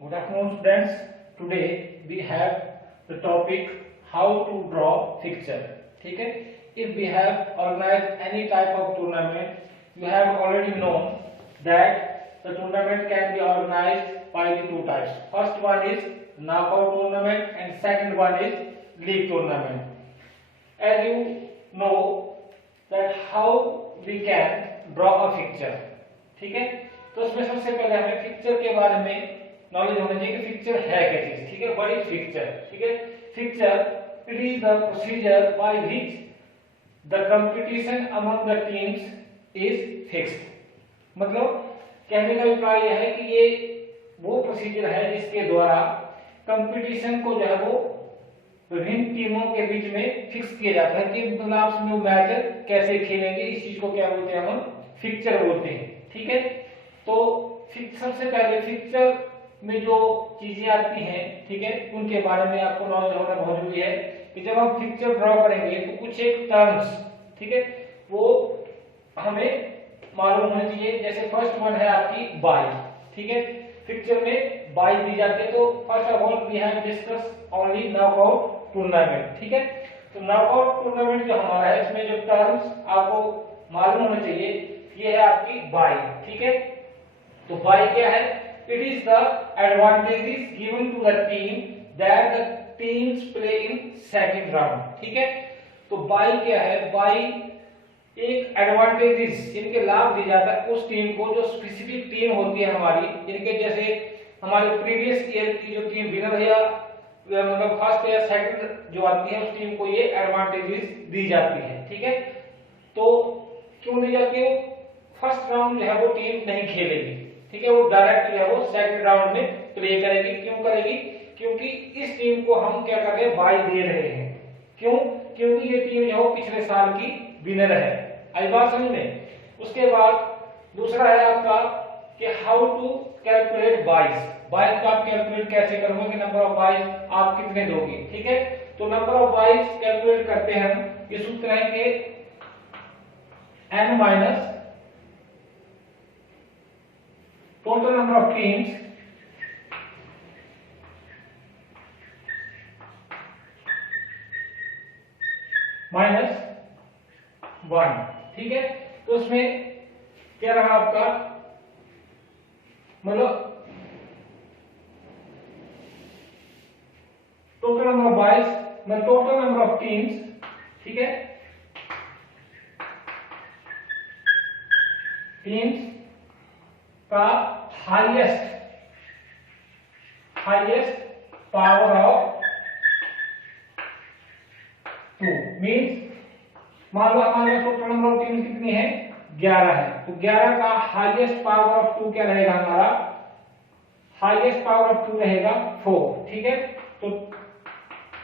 Good afternoon, students. Today we have the topic how to draw picture. ठीक है? If we have organized any type of tournament, you have already known that the tournament can be organized by the two types. First one is knockout tournament and second one is league tournament. As you know that how we can draw a picture. ठीक है? तो उसमें सबसे पहले हमें picture के बारे में नॉलेज होना चाहिए कि पिक्चर है क्या चीज। ठीक है, व्हाट इज पिक्चर। ठीक है, picture it is the procedure by which the competition among the teams is fixed. मतलब कहने का अभिप्राय यह है कि ये वो प्रोसीजर है जिसके द्वारा कंपटीशन को जो है वो विभिन्न टीमों के बीच में फिक्स किया जाता है कि मतलब आपस में मैच कैसे खेलेंगे। इस चीज को क्या बोलते हैं, हम फिक्चर बोलते हैं। ठीक है, तो सबसे पहले फिक्चर में जो चीजें आती हैं, ठीक है, उनके बारे में आपको नॉलेज होना बहुत जरूरी है कि जब हम पिक्चर ड्रॉ करेंगे तो कुछ एक टर्म्स, ठीक है, वो हमें मालूम होने चाहिए। जैसे फर्स्ट वन है आपकी बाई। ठीक है, पिक्चर में बाई दी जाती है। तो first of all we have discuss only knockout tournament. ठीक है, तो नॉकआउट टूर्नामेंट जो हमारा है इसमें जो टर्म्स आपको मालूम होने चाहिए ये है आपकी बाई। ठीक है, तो बाई क्या है? It is the advantages given to the team that the teams play in second round. ठीक है, तो बाई क्या है? बाई एक एडवांटेजेस इनके लाभ दिया जाता है उस टीम को जो स्पेसिफिक टीम होती है हमारी, इनके जैसे हमारे प्रीवियस ईयर की जो टीम विनर या मतलब फर्स्ट या सेकंड जो आती है उस टीम को ये एडवांटेजेस दी जाती है। ठीक है, तो क्यों दी जाती है? फर्स्ट राउंड जो है वो टीम नहीं खेलेगी। ठीक है, वो डायरेक्ट जो है वो सेकंड राउंड में प्ले करेगी। क्यों करेगी? क्योंकि इस टीम को हम क्या कर रहे हैं, बाई दे रहे हैं। क्यों? क्योंकि ये टीम जो है पिछले साल की विनर है। आई बात समझ में? उसके बाद दूसरा है आपका कि हाउ टू कैलकुलेट बाइस। बाइस को आप कैलकुलेट कैसे करोगे कि नंबर ऑफ बाइस आप कितने दोगे। ठीक है, तो नंबर ऑफ बाइस कैलकुलेट करते हैं हम, ये सूत्र है कि n minus total number of teams minus 1। ठीक है, तो उसमें क्या रहा आपका, मतलब टोटल नंबर ऑफ बाइस मतलब टोटल नंबर ऑफ टीम्स। ठीक है, टीम्स का हाईएस्ट पावर ऑफ 2 मींस मान लो हमारे पास टोटल नंबर ऑफ टीम कितनी है, 11 है। तो 11 का हाईएस्ट पावर ऑफ 2 क्या रहेगा हमारा? हाईएस्ट पावर ऑफ 2 रहेगा 4। ठीक है, तो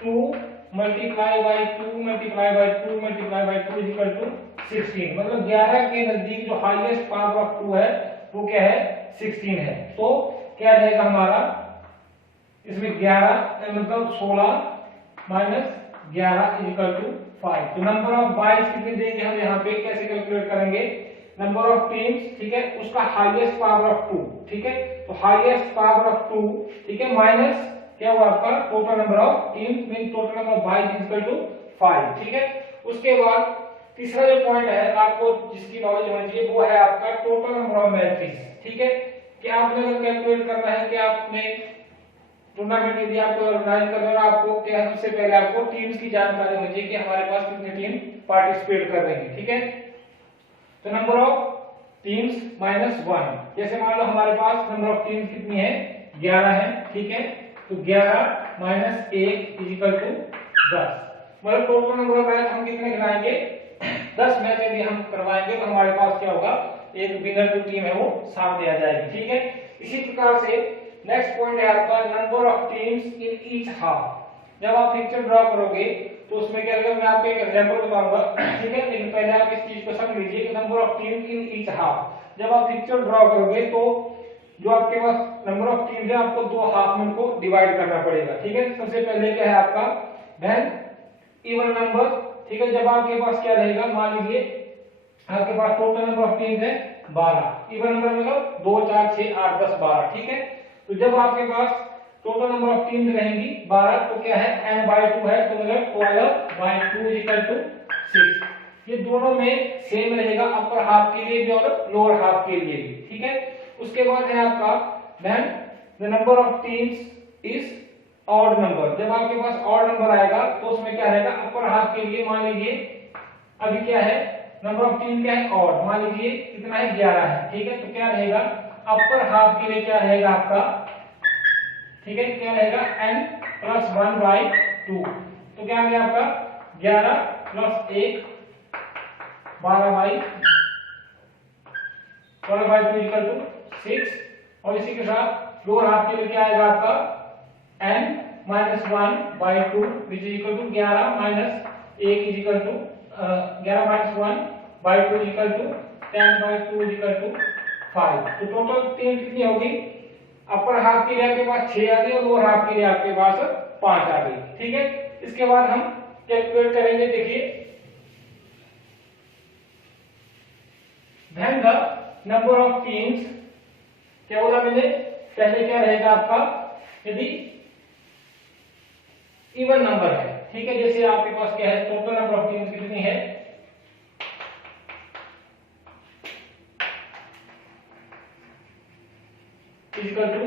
2 multiply by 2 multiply by 2 multiply by 2 equal to 16। मतलब 11 के नजदीक जो हाईएस्ट पावर ऑफ 2 है वो क्या है, 16 है। तो क्या रहेगा हमारा इसमें 11 मतलब 16 माइनस 11 इक्वल टू 5। तो नंबर ऑफ बाइस कितनी देंगे हम यहाँ पे, कैसे कैलकुलेट करेंगे? नंबर ऑफ टीम्स, ठीक है, उसका हाईएस्ट पावर ऑफ 2। ठीक है, तो हाईएस्ट पावर ऑफ 2, ठीक है, माइनस क्या हुआ आपका total number of teams mean total number of बाइस इक्वल टू 5। ठीक है, उसके बाद तीसरा जो पॉइंट है आपको जिसकी नॉलेज होनी चाहिए वो है आपका टोटल नंबर ऑफ मैचेस। ठीक है, कि आपने अगर कैलकुलेट करना है कि आपने टूर्नामेंट यदि आपको ऑर्गेनाइज करना है, आपको क्या सबसे पहले आपको टीम्स की जानकारी होनी चाहिए कि हमारे पास कितनी टीम पार्टिसिपेट कर रही है। ठीक है, तो नंबर ऑफ टीम्स माइनस 1। जैसे मान लो हमारे पास नंबर ऑफ टीम्स कितनी है, 11 है। ठीक है, तो 11 माइनस 1 इज इक्वल टू 10। मतलब टोटल नंबर ऑफ मैच हम कितने खिलाएंगे, 10 मैच यदि हम करवाएंगे तो हमारे पास क्या होगा, एक विनर जो टीम है वो सामने आ जाएगी। ठीक है, इसी प्रकार से नेक्स्ट पॉइंट है आपका number of teams in each half. जब आप पिक्चर ड्रॉ करोगे तो उसमें क्या होगा, मैं आपको एक एग्जांपल बताऊंगा। ठीक है, लेकिन पहले आप इस चीज को समझ लीजिए कि number of teams in each half. जब आप पिक्चर ड्रॉ करोगे तो जो आपके पास नंबर ऑफ टीम्स है आपको 2 हाफ में उनको डिवाइड करना पड़ेगा। ठीक है, सबसे पहले क्या है आपका देन इवन नंबर। ठीक है, जब आपके पास क्या रहेगा, मान लीजिए आपके पास टोटल नंबर ऑफ टीम्स है 12, इवन नंबर मतलब 2 4 6 8 10 12। ठीक है, तो जब आपके पास टोटल नंबर ऑफ टीम्स रहेंगी 12, तो क्या है n/2 है, तो मतलब 12/2 इक्वल टू 6। ये दोनों में सेम रहेगा, अपर हाफ के लिए भी और लोअर हाफ के लिए भी, ठीक है। उसके बाद है आपका when the number of teams is odd number. जब आपके पास ऑड नंबर आएगा तो उसमें क्या रहेगा, अपर हाफ के लिए मान लीजिए अभी क्या है नंबर ऑफ टीम क्या है ऑड, मान लीजिए कितना है 11 है, ठीक है। तो क्या रहेगा अपर हाफ के लिए क्या रहेगा आपका, ठीक है, क्या रहेगा n+1/2। तो क्या आ गया आपका 11 + 1 12/2 इक्वल टू 6। और इसी के साथ लोअर हाफ के लिए क्या आएगा आपका n-1/2 which is equal to 11 - 1 is equal to 11-1/2 equal to 10/2 equal to 5। तो टोटल टीम कितनी होगी, अपर हाफ के लिए आपके पास 6 आ गई और लोअर हाफ के लिए आपके पास 5 आ गई, ठीक है। इसके बाद हम कैलकुलेट करेंगे, देखिए when the number of teams, क्या बोला मैंने पहले, क्या रहेगा आपका यदि इवन नंबर है, ठीक है। जैसे आपके पास क्या है टोटल नंबर ऑफ टीम्स कितनी है इक्वल टू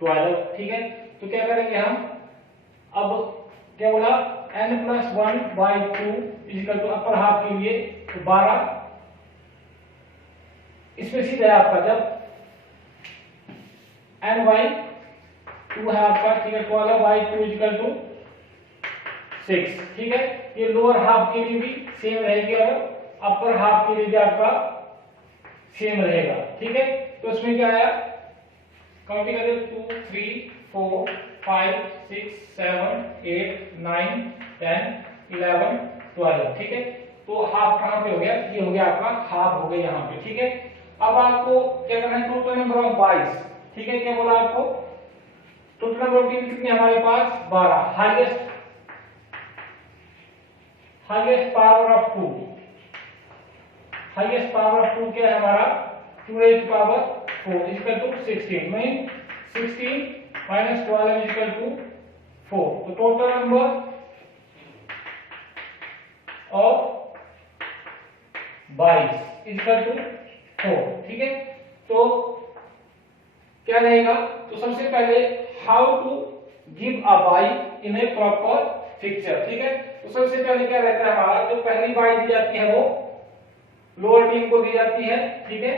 12, ठीक है। तो क्या करेंगे हम, अब क्या बोला n+1/2 equal to upper half के लिए तो 12। इसमें सीधा है आपका जब n/2 है आपका, ठीक है, 12/2 इक्वल टू 6, ठीक है। ये लोअर हाफ के लिए भी सेम रहेगी और अपर हाफ के लिए भी आपका सेम रहेगा, ठीक है। तो इसमें क्या आया, काउंटिंग करें 2 3 4 5 6 7 8 9 10 11 12, ठीक है। तो हाफ कहां पे हो गया, ये हो गया आपका हाफ हो गया यहाँ पे, ठीक है। अब आपको क्या करना है, टोटल नंबर ऑफ 22, ठीक है। क्या बोला आपको, टोटल नंबर ऑफ टीम कितनी हमारे पास 12, highest power of 2, highest power of 2 क्या है हमारा 2^4 equal to 16, mean 16 - 12 equal to 4। तो total number of 22 equal to 4, ठीक है। तो क्या रहेगा, तो सबसे पहले how to give a bye in a proper picture, ठीक है। तो सबसे पहले क्या रहता है हमारा, जो पहली बाई दी जाती है वो लोअर टीम को दी जाती है, ठीक है।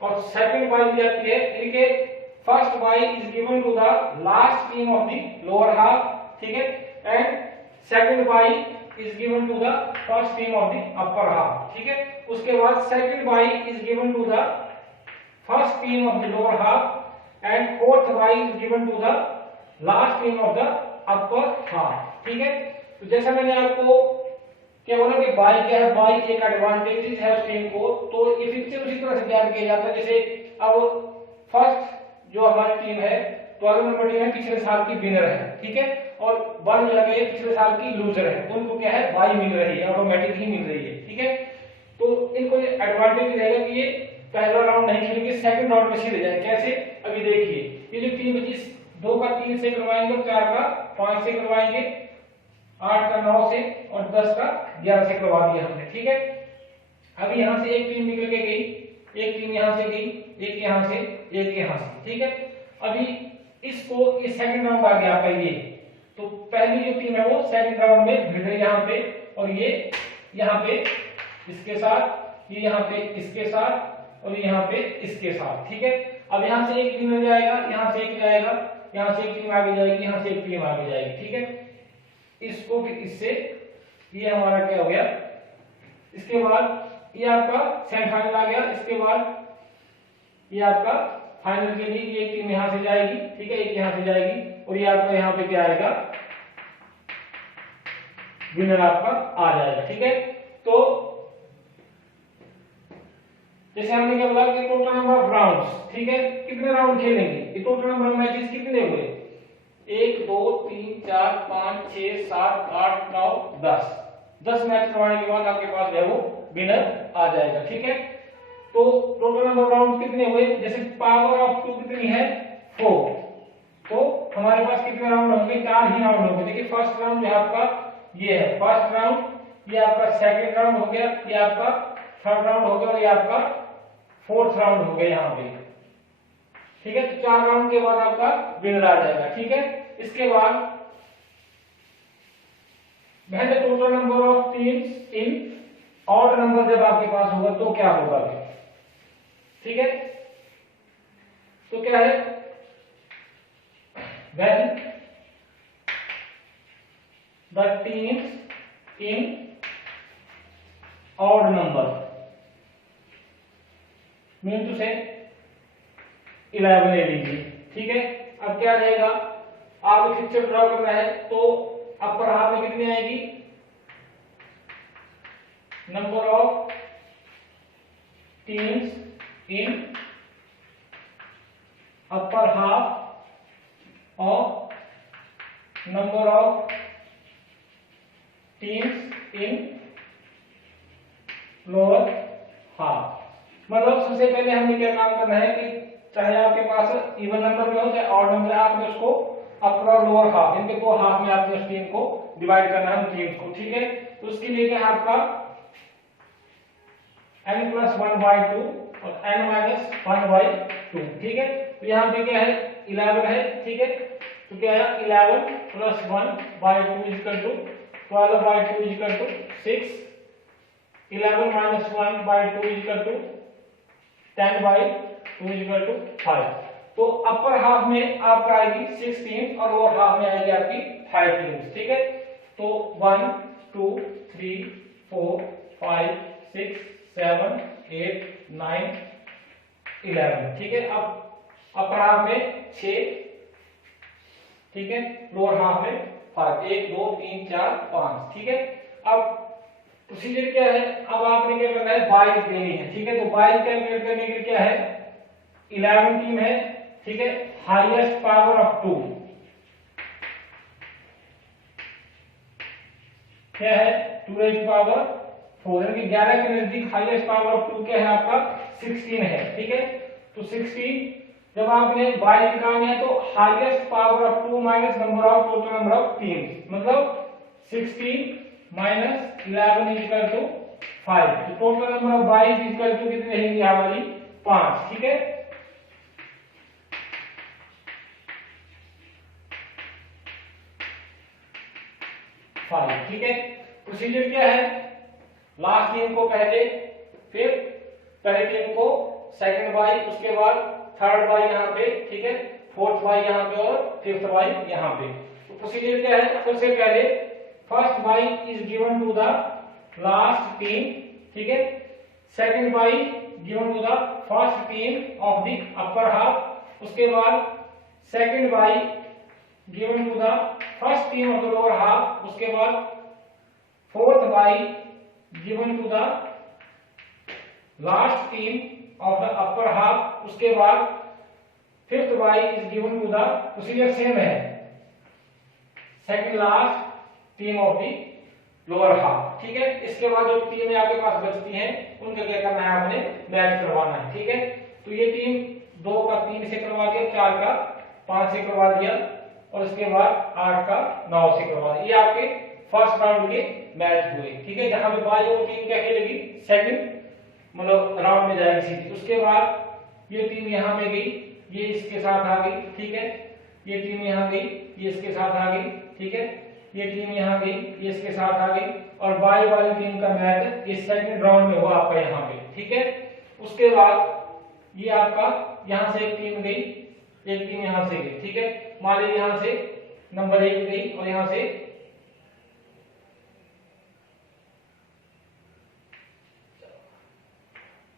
और सेकंड बाई दी जाती है, इनके first bye is given to the last team of the lower half, ठीक है। And second bye is given to the first team of the upper half, ठीक है। उसके बाद second bye is given to the first team of the lower half and fourth bye is given to the last team of the upper half, ठीक है। तो जैसा मैंने आपको क्या बोला कि बाई क्या है, बाई एक एडवांटेजेस है उस टीम को, तो ये फिर से उसी तरह से तैयार किया जाता है। जैसे अब फर्स्ट जो हमारी टीम है 12 नंबर टीम है, पिछले साल की विनर है, ठीक है। और 1 लगे पिछले साल की लूजर है, तो उनको क्या है बाई मिल रही है, ऑटोमेटिक ही मिल रही है, ठीक है। तो इनको ये एडवांटेज रहेगा कि ये पहला राउंड नहीं खेलेंगे, सेकंड राउंड में सीधे जाए। कैसे, अभी देखिए ये जो टीम 2 का 3 से करवाएंगे, 4 का 5 से करवाएंगे, 8 का 9 से और 10 का 11 से करवा दिया हमने, ठीक है। अभी यहाँ से एक टीम निकल के गई, एक टीम यहाँ से गई, एक यहाँ से, एक यहाँ से, ठीक है। अभी इसको ये सेकंड राउंड आ गया आपका ये, तो पहली जो टीम है वो सेकंड राउंड में भिड़ गई यहाँ पे, और ये यहाँ पे इसके साथ, ये यहाँ पे इसके साथ, और यहाँ पे इसके साथ, ठीक है। अब यहाँ से एक टीम जाएगा, यहाँ से एक जाएगा, यहाँ से एक टीम आगे जाएगी, यहाँ से एक टीम आगे जाएगी, ठीक है। इसको फिर इससे ये हमारा क्या हो गया, इसके बाद ये आपका सेमीफाइनल आ गया, इसके बाद ये आपका फाइनल के लिए ये टीम यहाँ से जाएगी, ठीक है, एक यहाँ से जाएगी, और ये आपका यहाँ पे क्या आएगा, विनर आपका आ जाएगा, ठीक है। तो जैसे हमने क्या बोला कि टोटल नंबर ऑफ राउंड्स, ठीक है, कितने राउंड खेलेंगे, ये टोटल नंबर ऑफ मैचेस कितने हुए, 1 2 3 4 5 6 7 8 9 10 मैच करवाने के बाद आपके पास है वो विनर आ जाएगा, ठीक है। तो टोटल नंबर राउंड कितने हुए, जैसे पावर ऑफ 2 कितनी है 4, तो हमारे पास कितने राउंड होंगे, 4 ही राउंड होंगे। देखिए फर्स्ट राउंड जो है आपका ये है फर्स्ट राउंड, ये आपका सेकंड राउंड हो गया, ये आपका थर्ड राउंड हो गया और ये आपका फोर्थ राउंड हो गया यहाँ पे, ठीक है। तो 4 राउंड के बाद आपका विनर आ जाएगा, ठीक है। इसके बाद वह the total number of teams in odd number जब आपके पास होगा तो क्या होगा, ठीक है। तो क्या है, when the teams in odd number mean two से 11 ले लीजिए, ठीक है। अब क्या रहेगा, आप पिक्चर ड्रॉ करना है तो अपर हाफ में कितनी आएगी, number of teams in upper half और number of teams in lower half. मतलब सबसे पहले हमें क्या काम करना है कि चाहे आपके पास इवन नंबर में हो चाहे ऑड नंबर, आपने उसको अपर और लोअर हाफ इनके 2 हाफ में आपने उस टीम को डिवाइड करना है, उन टीम्स को, ठीक है। तो उसके लिए क्या है आपका n+1/2 और n-1/2, ठीक है। तो यहाँ पे क्या है 11 है, ठीक है। तो क्या है 11 + 1/2 = 12/2 = 6, 11 - 1/2 = 10/2 = 5। तो अपर हाफ में आपका आएगी 6 टीम्स और लोअर हाफ में आएगी आपकी 5 टीम्स, ठीक है। तो 1 2 3 4 5 6 7 8 9 11, ठीक है। अब अपर हाफ में 6, ठीक है, लोअर हाफ में 5, 1 2 3 4 5, ठीक है। अब प्रोसीजर क्या है, अब आपने क्या करना है, 22 देनी है, ठीक है। तो 22 कैलकुलेट करने के लिए क्या है, 11 टीम है, ठीक है, हाईएस्ट पावर ऑफ 2 क्या है 2⁴, यानी कि 11 के नजदीक हाईएस्ट पावर ऑफ 2 क्या है आपका 16 है, ठीक है। तो 16 जब आपने 22 निकालनी है तो highest power of 2 minus number of total number of teams, मतलब 16 - 11 = 5। तो टोटल नंबर ऑफ 22 = कितनी रहेंगी हमारी 5, ठीक है। ठीक है। प्रोसीजर क्या है, लास्ट टीम को पहले, फिर पहले टीम को सेकंड बाई, उसके बाद थर्ड बाई यहाँ पे, ठीक है, फोर्थ बाई यहाँ पे और फिफ्थ बाई यहाँ पे। तो प्रोसीजर क्या है, सबसे पहले first bye is given to the last team, ठीक है। Second bye given to the first team of the upper half, उसके बाद second bye given to the first team of the lower half, उसके बाद fourth bye given to the last team of the upper half, उसके बाद fifth bye is given to the, procedure same है, second last team of the lower half, ठीक है। इसके बाद जो टीमें आपके पास बचती हैं उनका क्या करना है, आपने मैच करवाना है, ठीक है। तो ये टीम 2 का 3 से करवा दिया, 4 का 5 से करवा दिया और उसके बाद 8 का 9 से करवा दिया। ये आपके फर्स्ट राउंड के मैच हुए, ठीक है। जहां पे बाई और टीम क्या खेलेगी, सेकंड मतलब राउंड में जाएगी सीधी। उसके बाद ये टीम यहाँ पे गई, ये इसके साथ आ गई, ठीक है। ये टीम यहाँ गई, ये इसके साथ आ गई, ठीक है। ये टीम यहाँ गई, ये इसके साथ आ गई और बाई वाली टीम का मैच ये सेकंड राउंड में हुआ आपका यहाँ पे, ठीक है। उसके बाद ये आपका यहाँ से एक टीम गई, एक टीम यहाँ से गई, ठीक है। मान लीजिए यहाँ से नंबर 1 गई और यहाँ से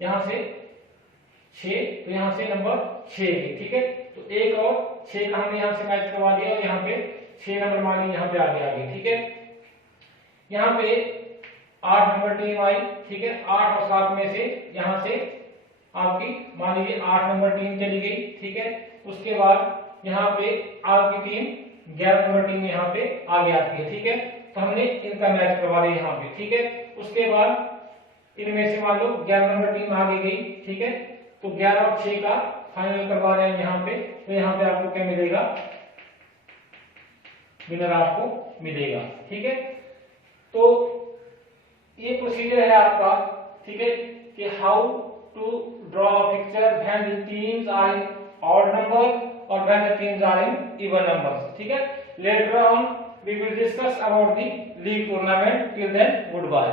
यहां से 6, तो यहां से नंबर 6 है, ठीक है। तो 1 और 6 का हमने यहां से मैच करवा दिया और यहां पे 6 नंबर मान लीजिए यहां पे आगे आ गई, ठीक है। यहां पे 8 नंबर टीम आई, ठीक है। 8 और 7 में से यहां से आपकी मान लीजिए 8 नंबर टीम चली गई, ठीक है। उसके बाद यहाँ पे आपकी टीम 11 नंबर टीम यहाँ पे आगे आती है, ठीक है। तो हमने इनका मैच करवा दिया यहाँ पे, ठीक है। उसके बाद इनमें से मान लो 11 नंबर टीम आगे गई, ठीक है, तो 11 और 6 का फाइनल करवा रहे हैं यहाँ पे, तो यहाँ पे आपको क्या मिलेगा, विनर आपको मिलेगा, ठीक है। तो ये प्रोसीजर है आपका, ठीक है, कि how to draw picture when the teams are in odd number और when the teams are in even numbers, ठीक है। Later on we will discuss about the league tournament, till then good bye.